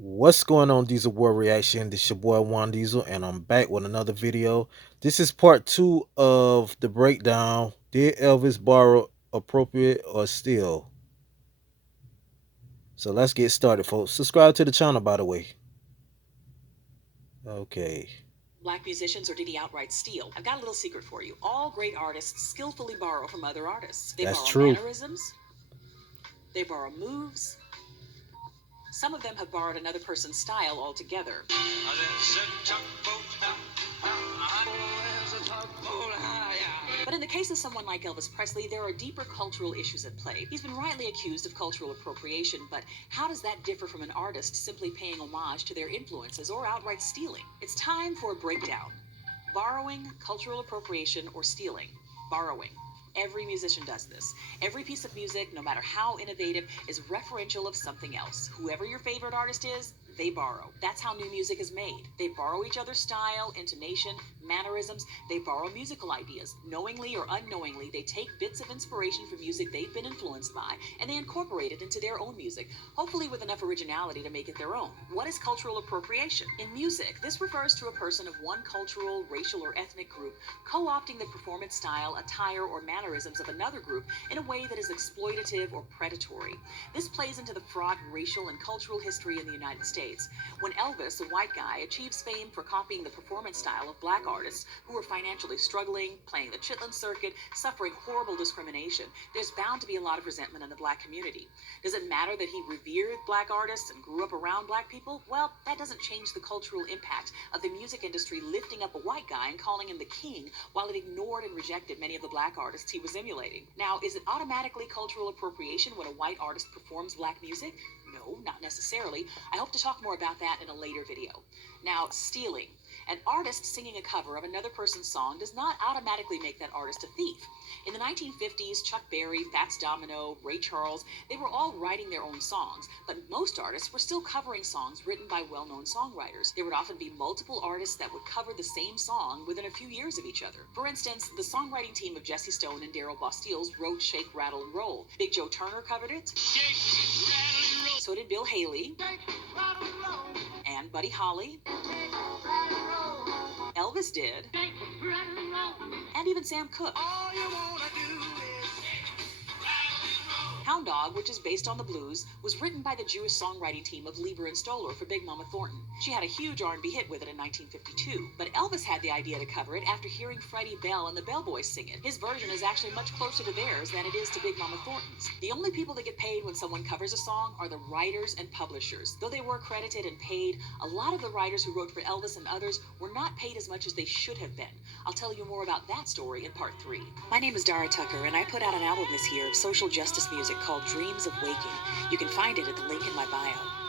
What's going on, Diesel War Reaction? This your boy Juan Diesel, and I'm back with another video. This is part 2 of the breakdown. Did Elvis borrow, appropriate, or steal? So let's get started, folks. Subscribe to the channel, by the way. Okay. Black musicians, or did he outright steal? I've got a little secret for you. All great artists skillfully borrow from other artists. They That's borrow true. mannerisms, they borrow moves. Some of them have borrowed another person's style altogether. But in the case of someone like Elvis Presley, there are deeper cultural issues at play. He's been rightly accused of cultural appropriation, but how does that differ from an artist simply paying homage to their influences or outright stealing? It's time for a breakdown. Borrowing, cultural appropriation, or stealing. Borrowing. Every musician does this. Every piece of music, no matter how innovative, is referential of something else. Whoever your favorite artist is, they borrow. That's how new music is made. They borrow each other's style, intonation, mannerisms. They borrow musical ideas. Knowingly or unknowingly, they take bits of inspiration from music they've been influenced by, and they incorporate it into their own music, hopefully with enough originality to make it their own. What is cultural appropriation? In music, this refers to a person of one cultural, racial, or ethnic group co-opting the performance style, attire, or mannerisms of another group in a way that is exploitative or predatory. This plays into the fraught racial and cultural history in the United States. When Elvis, a white guy, achieves fame for copying the performance style of black artists who are financially struggling, playing the Chitlin circuit, suffering horrible discrimination, there's bound to be a lot of resentment in the black community. Does it matter that he revered black artists and grew up around black people? Well, that doesn't change the cultural impact of the music industry lifting up a white guy and calling him the king, while it ignored and rejected many of the black artists he was emulating. Now, is it automatically cultural appropriation when a white artist performs black music? No, not necessarily. I hope to talk more about that in a later video. Now, stealing. An artist singing a cover of another person's song does not automatically make that artist a thief. In the 1950s, Chuck Berry, Fats Domino, Ray Charles, they were all writing their own songs, but most artists were still covering songs written by well-known songwriters. There would often be multiple artists that would cover the same song within a few years of each other. For instance, the songwriting team of Jesse Stone and Daryl Bostilles wrote Shake, Rattle, and Roll. Big Joe Turner covered it. So did Bill Haley and Buddy Holly. Elvis did. And even Sam Cooke. Hound Dog, which is based on the blues, was written by the Jewish songwriting team of Lieber and Stoller for Big Mama Thornton. She had a huge R&B hit with it in 1952, but Elvis had the idea to cover it after hearing Freddie Bell and the Bell Boys sing it. His version is actually much closer to theirs than it is to Big Mama Thornton's. The only people that get paid when someone covers a song are the writers and publishers. Though they were credited and paid, a lot of the writers who wrote for Elvis and others were not paid as much as they should have been. I'll tell you more about that story in part 3. My name is Dara Tucker, and I put out an album this year of social justice music called Dreams of Waking. You can find it at the link in my bio.